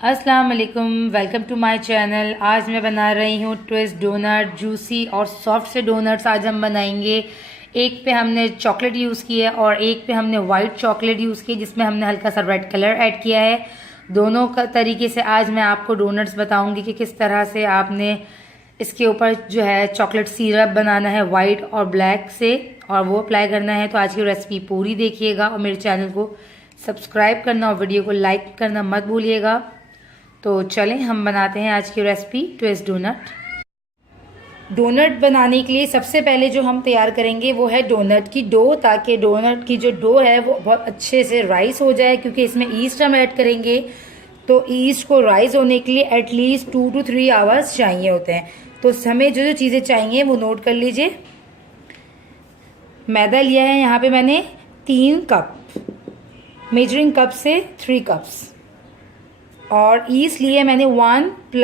अस्सलाम वालेकुम, welcome to my channel. आज मैं बना रही हूँ ट्विस्ट डोनट। जूसी और सॉफ्ट से डोनट्स आज हम बनाएंगे। एक पे हमने चॉकलेट यूज़ की है और एक पे हमने वाइट चॉकलेट यूज़ की जिसमें हमने हल्का सा रेड कलर ऐड किया है। दोनों का तरीके से आज मैं आपको डोनट्स बताऊंगी कि किस तरह से आपने इसके ऊपर जो है चॉकलेट सिरप बनाना है वाइट और ब्लैक से, और वो अप्लाई करना है। तो आज की रेसिपी पूरी देखिएगा और मेरे चैनल को सब्सक्राइब करना और वीडियो को लाइक करना मत भूलिएगा। तो चलें हम बनाते हैं आज की रेसिपी ट्विस्ट डोनट। डोनट बनाने के लिए सबसे पहले जो हम तैयार करेंगे वो है डोनट की डो, ताकि डोनट की जो डो है वो बहुत अच्छे से राइस हो जाए, क्योंकि इसमें ईस्ट हम ऐड करेंगे। तो ईस्ट को राइस होने के लिए एटलीस्ट 2 to 3 आवर्स चाहिए होते हैं। तो हमें जो जो चीज़ें चाहिए वो नोट कर लीजिए। मैदा लिया है यहाँ पे मैंने 3 कप, मेजरिंग कप से 3 कप्स। और ईस्ट लिए मैंने 1 +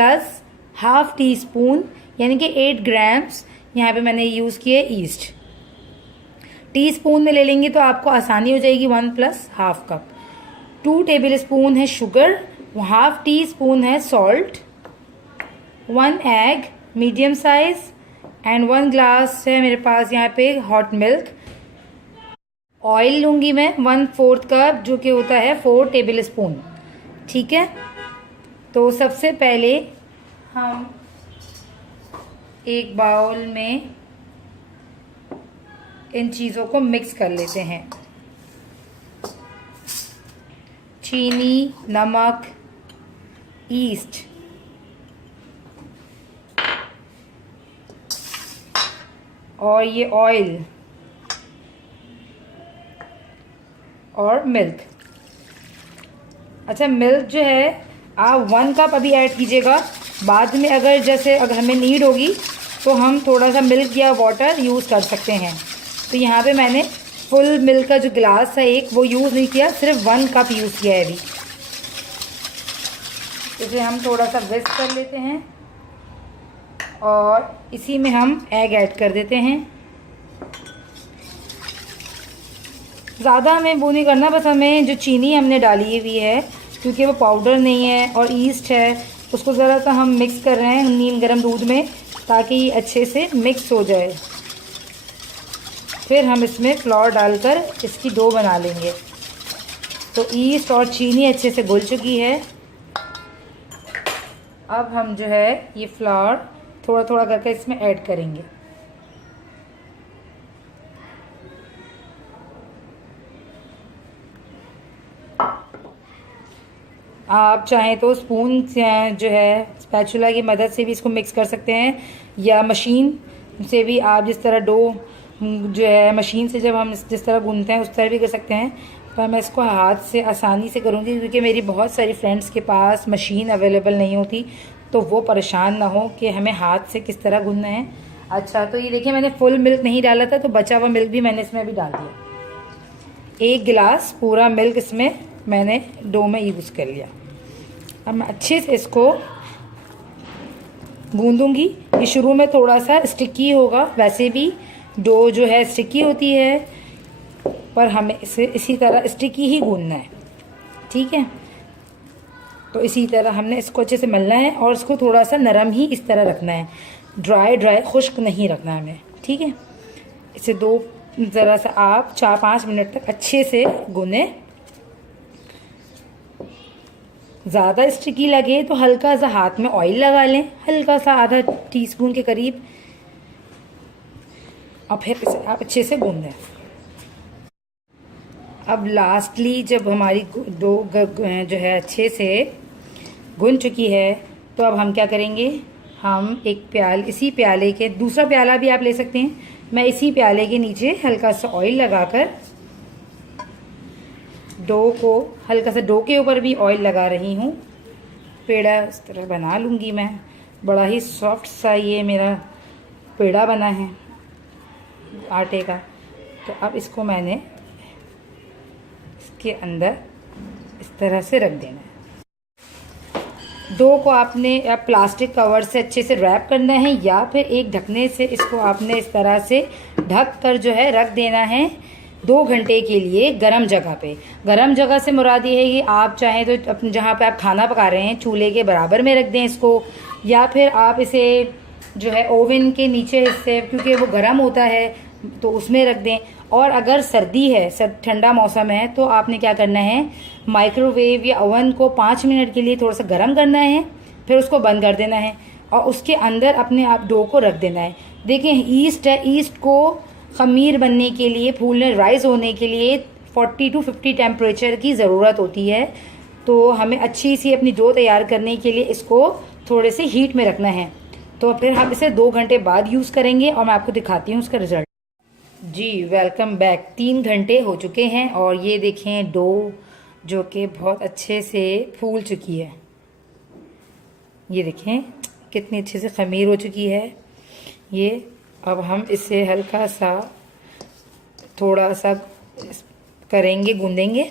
½ टीस्पून यानी कि 8 ग्राम्स यहाँ पे मैंने यूज़ किए ईस्ट। टीस्पून में ले लेंगे तो आपको आसानी हो जाएगी। 1 + ½ कप। 2 टेबलस्पून है शुगर, ½ टीस्पून है salt, 1 egg medium size and 1 glass है मेरे पास यहाँ पे हॉट मिल्क। ऑयल लूँगी मैं 1/4 कप जो कि होता है 4 टेबलस्पून। ठीक है, तो सबसे पहले हम एक बाउल में इन चीज़ों को मिक्स कर लेते हैं। चीनी, नमक, ईस्ट और ये ऑयल और मिल्क। अच्छा, मिल्क जो है आप 1 कप अभी ऐड कीजिएगा। बाद में अगर हमें नीड होगी तो हम थोड़ा सा मिल्क या वाटर यूज़ कर सकते हैं। तो यहाँ पे मैंने फुल मिल्क का जो गिलास है एक, वो यूज़ नहीं किया, सिर्फ 1 कप यूज़ किया है अभी। इसे हम थोड़ा सा विस्क कर लेते हैं और इसी में हम एग ऐड कर देते हैं। ज़्यादा हमें वो नहीं करना, बस हमें जो चीनी हमने डाली हुई है क्योंकि वो पाउडर नहीं है और ईस्ट है, उसको ज़रा सा हम मिक्स कर रहे हैं नीम गर्म दूध में ताकि ये अच्छे से मिक्स हो जाए। फिर हम इसमें फ्लोर डालकर इसकी डो बना लेंगे। तो ईस्ट और चीनी अच्छे से घुल चुकी है। अब हम जो है ये फ्लोर थोड़ा थोड़ा करके इसमें ऐड करेंगे। आप चाहें तो स्पून जो है स्पैचुला की मदद से भी इसको मिक्स कर सकते हैं, या मशीन से भी आप जिस तरह डो जो है मशीन से जब हम जिस तरह गूंथते हैं उस तरह भी कर सकते हैं। पर मैं इसको हाथ से आसानी से करूँगी क्योंकि मेरी बहुत सारी फ्रेंड्स के पास मशीन अवेलेबल नहीं होती, तो वो परेशान ना हो कि हमें हाथ से किस तरह गूंथना है। अच्छा, तो ये देखिए मैंने फुल मिल्क नहीं डाला था, तो बचा हुआ मिल्क भी मैंने इसमें अभी डाल दिया। 1 गिलास पूरा मिल्क इसमें मैंने डो में यूज़ कर लिया। अब मैं अच्छे से इसको गूंदूंगी। ये शुरू में थोड़ा सा स्टिकी होगा, वैसे भी डो जो है स्टिकी होती है, पर हमें इसे इसी तरह स्टिकी ही गूंदना है। ठीक है, तो इसी तरह हमने इसको अच्छे से मलना है और इसको थोड़ा सा नरम ही इस तरह रखना है, ड्राई खुश्क नहीं रखना है हमें। ठीक है, इसे ज़रा सा आप 4-5 मिनट तक अच्छे से गूंदें। ज़्यादा स्टिकी लगे तो हल्का सा हाथ में ऑयल लगा लें, हल्का सा ½ टीस्पून के करीब, और फिर इसे आप अच्छे से गूंद दें। अब लास्टली जब हमारी डो जो है अच्छे से गूंद चुकी है, तो अब हम क्या करेंगे, हम इसी प्याले के दूसरा प्याला भी आप ले सकते हैं। मैं इसी प्याले के नीचे हल्का सा ऑयल लगाकर डो को हल्का सा डो के ऊपर भी ऑयल लगा रही हूँ। पेड़ा इस तरह बना लूँगी मैं। बड़ा ही सॉफ्ट सा ये मेरा पेड़ा बना है आटे का। तो अब इसको मैंने इसके अंदर इस तरह से रख देना है। डो को आपने प्लास्टिक कवर से अच्छे से रैप करना है, या फिर एक ढकने से इसको आपने इस तरह से ढक कर जो है रख देना है 2 घंटे के लिए गरम जगह पे। गरम जगह से मुराद ये है कि आप चाहें तो अपने जहाँ पे आप खाना पका रहे हैं चूल्हे के बराबर में रख दें इसको, या फिर आप इसे जो है ओवन के नीचे हिस्से, क्योंकि वो गर्म होता है, तो उसमें रख दें। और अगर सर्दी है, ठंडा मौसम है, तो आपने क्या करना है, माइक्रोवेव या ओवन को 5 मिनट के लिए थोड़ा सा गर्म करना है, फिर उसको बंद कर देना है और उसके अंदर अपने आप डो को रख देना है। देखें ईस्ट है, ईस्ट को खमीर बनने के लिए, फूलने राइज होने के लिए 40 to 50 टेम्परेचर की ज़रूरत होती है। तो हमें अच्छी सी अपनी डो तैयार करने के लिए इसको थोड़े से हीट में रखना है। तो फिर हम इसे 2 घंटे बाद यूज़ करेंगे और मैं आपको दिखाती हूँ उसका रिजल्ट। जी वेलकम बैक। 3 घंटे हो चुके हैं और ये देखें डो जो कि बहुत अच्छे से फूल चुकी है। ये देखें कितनी अच्छे से खमीर हो चुकी है ये। अब हम इसे हल्का सा थोड़ा सा करेंगे, गूंदेंगे।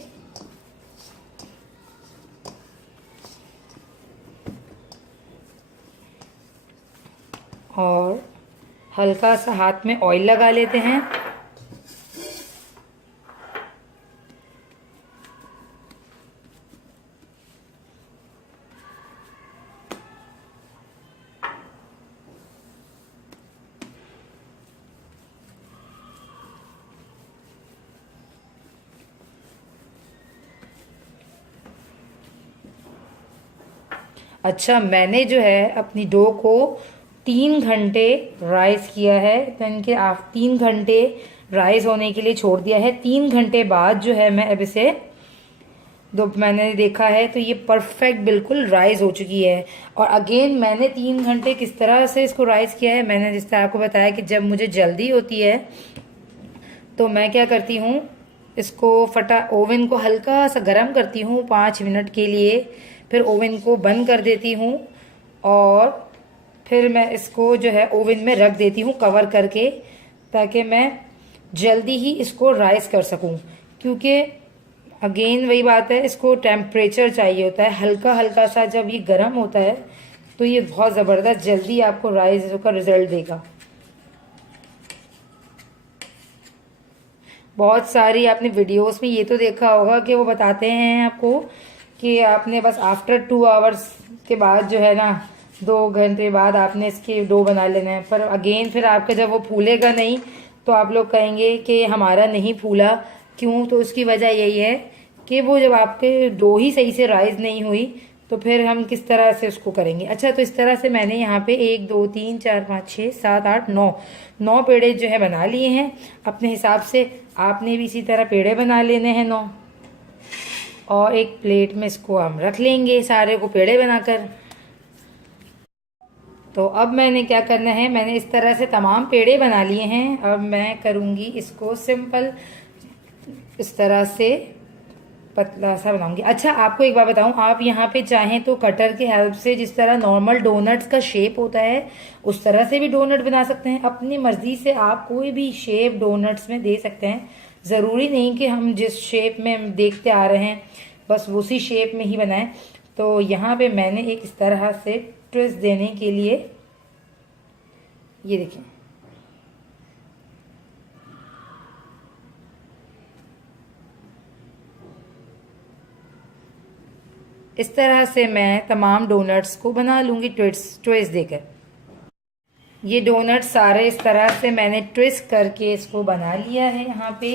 और हल्का सा हाथ में ऑयल लगा लेते हैं। अच्छा, मैंने जो है अपनी डो को 3 घंटे राइस किया है, तो इनके आप 3 घंटे राइस होने के लिए छोड़ दिया है। 3 घंटे बाद जो है मैं अब इसे मैंने देखा है तो ये परफेक्ट बिल्कुल राइस हो चुकी है। और अगेन मैंने 3 घंटे किस तरह से इसको राइस किया है, मैंने जिस तरह आपको बताया कि जब मुझे जल्दी होती है तो मैं क्या करती हूँ, इसको ओवन को हल्का सा गर्म करती हूँ 5 मिनट के लिए, फिर ओवन को बंद कर देती हूँ और फिर मैं इसको जो है ओवन में रख देती हूँ कवर करके, ताकि मैं जल्दी ही इसको राइस कर सकूँ। क्योंकि अगेन वही बात है, इसको टेम्परेचर चाहिए होता है हल्का हल्का सा। जब ये गर्म होता है तो ये बहुत ज़बरदस्त जल्दी आपको राइस का रिजल्ट देगा। बहुत सारी आपने वीडियोस में ये तो देखा होगा कि वो बताते हैं आपको कि आपने बस आफ्टर 2 आवर्स के बाद जो है ना, 2 घंटे बाद आपने इसकी डो बना लेना है। पर अगेन फिर आपका जब वो फूलेगा नहीं तो आप लोग कहेंगे कि हमारा नहीं फूला क्यों। तो उसकी वजह यही है कि वो जब आपके डो ही सही से राइज नहीं हुई तो फिर हम किस तरह से उसको करेंगे। अच्छा, तो इस तरह से मैंने यहाँ पे 1 2 3 4 5 6 7 8 9 पेड़े जो है बना लिए हैं अपने हिसाब से। आपने भी इसी तरह पेड़े बना लेने हैं 9, और एक प्लेट में इसको हम रख लेंगे सारे को पेड़े बनाकर। तो अब मैंने क्या करना है, मैंने इस तरह से तमाम पेड़े बना लिए हैं। अब मैं करूँगी इसको सिंपल इस तरह से पतला सा बनाऊंगी। अच्छा, आपको एक बात बताऊं, आप यहाँ पे चाहें तो कटर के हेल्प से जिस तरह नॉर्मल डोनट्स का शेप होता है उस तरह से भी डोनट बना सकते हैं। अपनी मर्जी से आप कोई भी शेप डोनट्स में दे सकते हैं। ज़रूरी नहीं कि हम जिस शेप में हम देखते आ रहे हैं बस उसी शेप में ही बनाएं। तो यहाँ पे मैंने एक इस तरह से ट्विस्ट देने के लिए, ये देखें, इस तरह से मैं तमाम डोनट्स को बना लूँगी ट्विस्ट देकर। ये डोनट्स सारे इस तरह से मैंने ट्विस्ट करके इसको बना लिया है यहाँ पे।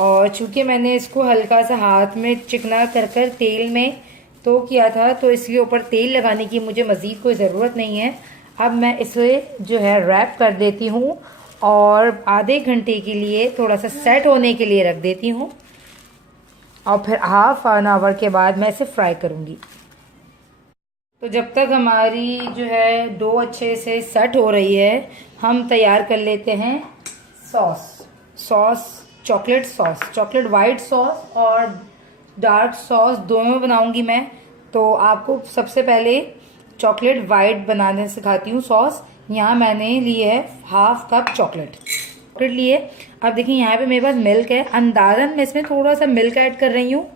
और चूँकि मैंने इसको हल्का सा हाथ में चिकना कर तेल में तो किया था, तो इसके ऊपर तेल लगाने की मुझे मज़ीद कोई ज़रूरत नहीं है। अब मैं इसे जो है रैप कर देती हूँ और आधे घंटे के लिए थोड़ा सा सेट होने के लिए रख देती हूँ, और फिर ½ आवर के बाद मैं इसे फ्राई करूँगी। तो जब तक हमारी जो है डो अच्छे से सेट हो रही है, हम तैयार कर लेते हैं सॉस। चॉकलेट वाइट सॉस और डार्क सॉस दोनों बनाऊंगी मैं। तो आपको सबसे पहले चॉकलेट वाइट बनाने सिखाती हूँ सॉस। यहाँ मैंने लिए है ½ कप चॉकलेट लिए। अब देखिए यहाँ पे मेरे पास मिल्क है, अंदाज़न मैं इसमें थोड़ा सा मिल्क ऐड कर रही हूँ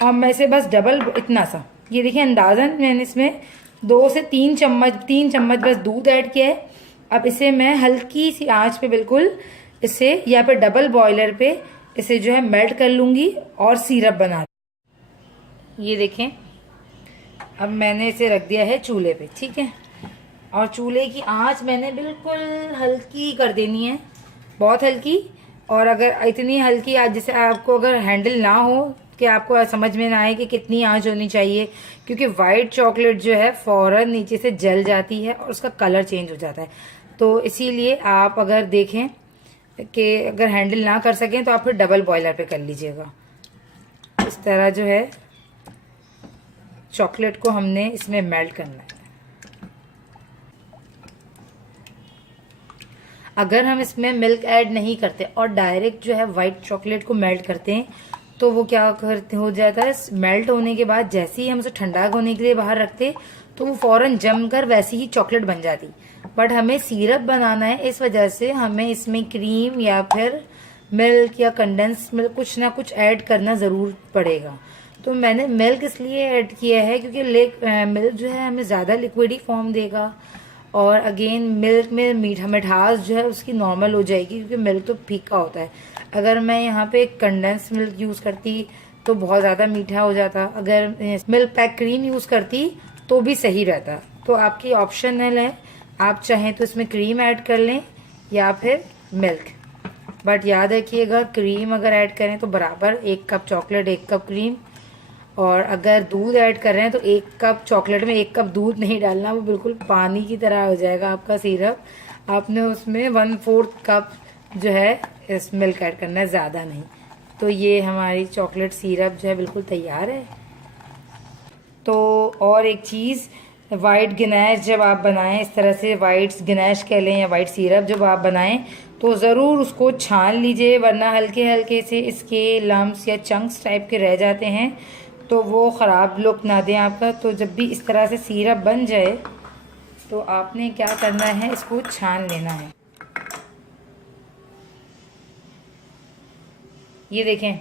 और मैं इसे बस डबल इतना सा, ये देखिए अंदाज़न मैंने इसमें 2 से 3 चम्मच बस दूध ऐड किया है। अब इसे मैं हल्की सी आंच पे बिल्कुल इसे या फिर डबल बॉयलर पे इसे जो है मेल्ट कर लूँगी और सिरप बना। ये देखें, अब मैंने इसे रख दिया है चूल्हे पे, ठीक है। और चूल्हे की आंच मैंने बिल्कुल हल्की कर देनी है, बहुत हल्की। और अगर इतनी हल्की आंच, जैसे आपको अगर हैंडल ना हो कि आपको समझ में ना आए कि कितनी आंच होनी चाहिए, क्योंकि वाइट चॉकलेट जो है फौरन नीचे से जल जाती है और उसका कलर चेंज हो जाता है। तो इसीलिए आप अगर देखें कि अगर हैंडल ना कर सकें तो आप फिर डबल बॉयलर पे कर लीजिएगा। इस तरह जो है चॉकलेट को हमने इसमें मेल्ट करना है। अगर हम इसमें मिल्क ऐड नहीं करते और डायरेक्ट जो है वाइट चॉकलेट को मेल्ट करते हैं तो वो क्या करते हो जाता है, मेल्ट होने के बाद जैसे ही हम उसे ठंडा होने के लिए बाहर रखते तो वो फौरन जमकर वैसी ही चॉकलेट बन जाती। बट हमें सिरप बनाना है, इस वजह से हमें इसमें क्रीम या फिर मिल्क या कंडेंस मिल्क कुछ ना कुछ ऐड करना जरूर पड़ेगा। तो मैंने मिल्क इसलिए ऐड किया है क्योंकि मिल्क जो है हमें ज्यादा लिक्विडी फॉर्म देगा और अगेन मिल्क में मिठास जो है उसकी नॉर्मल हो जाएगी, क्योंकि मिल्क तो फीका होता है। अगर मैं यहाँ पे कंडेंस मिल्क यूज करती तो बहुत ज्यादा मीठा हो जाता, अगर मिल्क पैक क्रीम यूज करती तो भी सही रहता। तो आपकी ऑप्शनल है, आप चाहें तो इसमें क्रीम ऐड कर लें या फिर मिल्क। बट याद रखिएगा, क्रीम अगर ऐड करें तो बराबर 1 कप चॉकलेट 1 कप क्रीम, और अगर दूध ऐड कर रहे हैं तो 1 कप चॉकलेट में 1 कप दूध नहीं डालना, वो बिल्कुल पानी की तरह हो जाएगा आपका सिरप। आपने उसमें 1/4 कप जो है इस मिल्क ऐड करना है, ज़्यादा नहीं। तो ये हमारी चॉकलेट सिरप जो है बिल्कुल तैयार है। तो और एक चीज़, वाइट गनैश जब आप बनाएं, इस तरह से वाइट गनैश कह लें या वाइट सिरप जब आप बनाएं तो ज़रूर उसको छान लीजिए, वरना हल्के हल्के से इसके लम्स या चंक्स टाइप के रह जाते हैं तो वो ख़राब लुक ना दें आपका। तो जब भी इस तरह से सिरप बन जाए तो आपने क्या करना है, इसको छान लेना है। ये देखें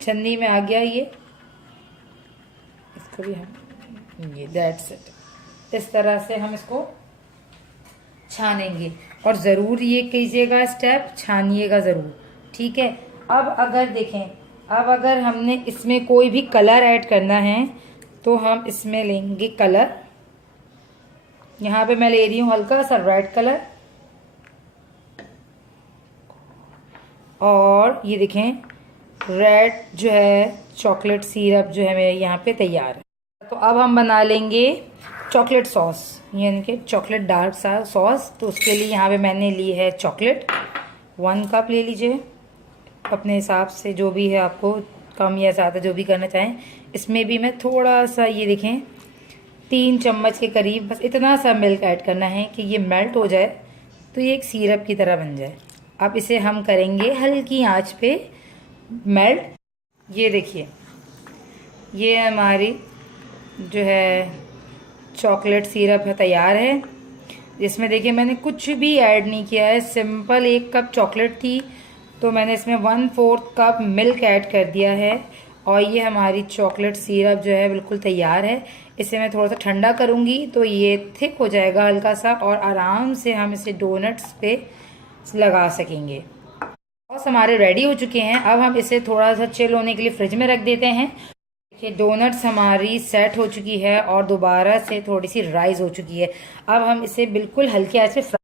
छन्नी में आ गया ये, इसको भी हम ये दैट्स इट, इस तरह से हम इसको छानेंगे। और ज़रूर ये कीजिएगा स्टेप, छानिएगा ज़रूर, ठीक है। अब अगर देखें, अब अगर हमने इसमें कोई भी कलर ऐड करना है तो हम इसमें लेंगे कलर। यहाँ पे मैं ले रही हूँ हल्का सा रेड कलर, और ये देखें रेड जो है चॉकलेट सिरप जो है मेरे यहाँ पे तैयार है। तो अब हम बना लेंगे चॉकलेट सॉस, यानी कि चॉकलेट डार्क सा सॉस। तो उसके लिए यहाँ पे मैंने ली है चॉकलेट, 1 कप ले लीजिए अपने हिसाब से, जो भी है आपको कम या ज़्यादा जो भी करना चाहें। इसमें भी मैं थोड़ा सा, ये देखें 3 चम्मच के करीब, बस इतना सा मिल्क ऐड करना है कि ये मेल्ट हो जाए तो ये एक सिरप की तरह बन जाए। अब इसे हम करेंगे हल्की आंच पे मेल्ट। ये देखिए ये हमारी जो है चॉकलेट सिरप है तैयार है। इसमें देखिए मैंने कुछ भी ऐड नहीं किया है, सिंपल 1 कप चॉकलेट थी तो मैंने इसमें 1/4 कप मिल्क ऐड कर दिया है। और ये हमारी चॉकलेट सिरप जो है बिल्कुल तैयार है। इसे मैं थोड़ा सा ठंडा करूँगी तो ये थिक हो जाएगा हल्का सा, और आराम से हम इसे डोनट्स पे लगा सकेंगे। सॉस हमारे रेडी हो चुके हैं। अब हम इसे थोड़ा सा चिल होने के लिए फ्रिज में रख देते हैं। देखिए डोनट्स हमारी सेट हो चुकी है और दोबारा से थोड़ी सी राइज हो चुकी है। अब हम इसे बिल्कुल हल्के आंच पे फ्राई।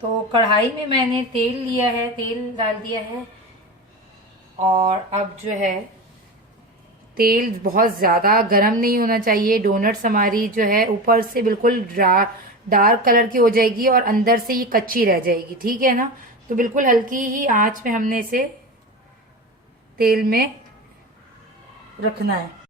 तो कढ़ाई में मैंने तेल लिया है, तेल डाल दिया है, और अब जो है तेल बहुत ज़्यादा गर्म नहीं होना चाहिए। डोनट्स हमारी जो है ऊपर से बिल्कुल डार्क कलर की हो जाएगी और अंदर से ये कच्ची रह जाएगी, ठीक है ना। तो बिल्कुल हल्की ही आंच में हमने इसे तेल में रखना है।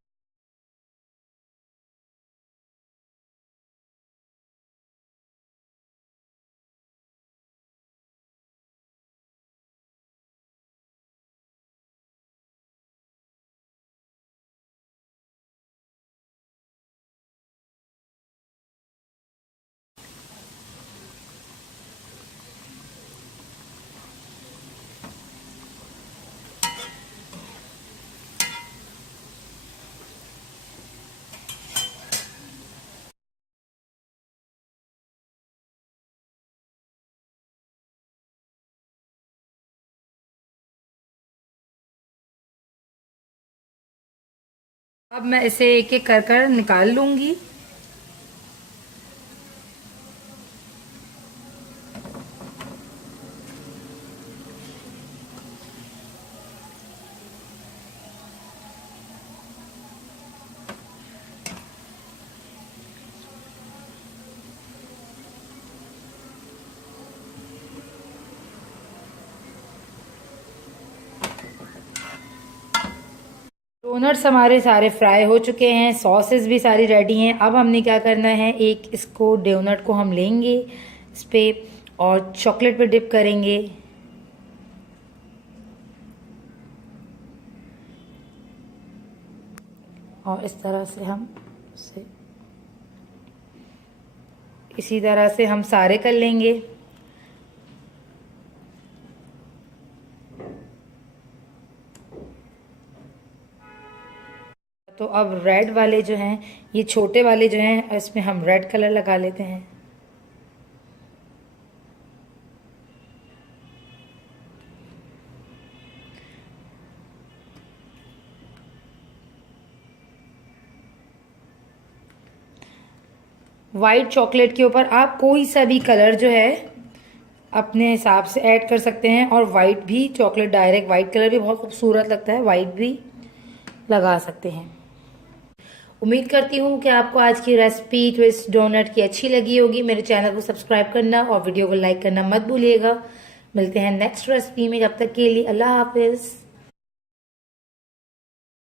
अब मैं इसे एक एक कर कर निकाल लूंगी। डोनट्स हमारे सारे फ्राई हो चुके हैं, सॉसेस भी सारी रेडी हैं। अब हमने क्या करना है, एक इसको डोनट को हम लेंगे इस पे और चॉकलेट पे डिप करेंगे। और इस तरह से हम इसी तरह से हम सारे कर लेंगे। तो अब रेड वाले जो हैं, ये छोटे वाले जो हैं, इसमें हम रेड कलर लगा लेते हैं। वाइट चॉकलेट के ऊपर आप कोई सा भी कलर जो है अपने हिसाब से ऐड कर सकते हैं। और वाइट भी चॉकलेट, डायरेक्ट वाइट कलर भी बहुत खूबसूरत लगता है, वाइट भी लगा सकते हैं। उम्मीद करती हूँ कि आपको आज की रेसिपी ट्विस्ट डोनट की अच्छी लगी होगी। मेरे चैनल को सब्सक्राइब करना और वीडियो को लाइक करना मत भूलिएगा। मिलते हैं नेक्स्ट रेसिपी में, जब तक के लिए अल्लाह हाफिज।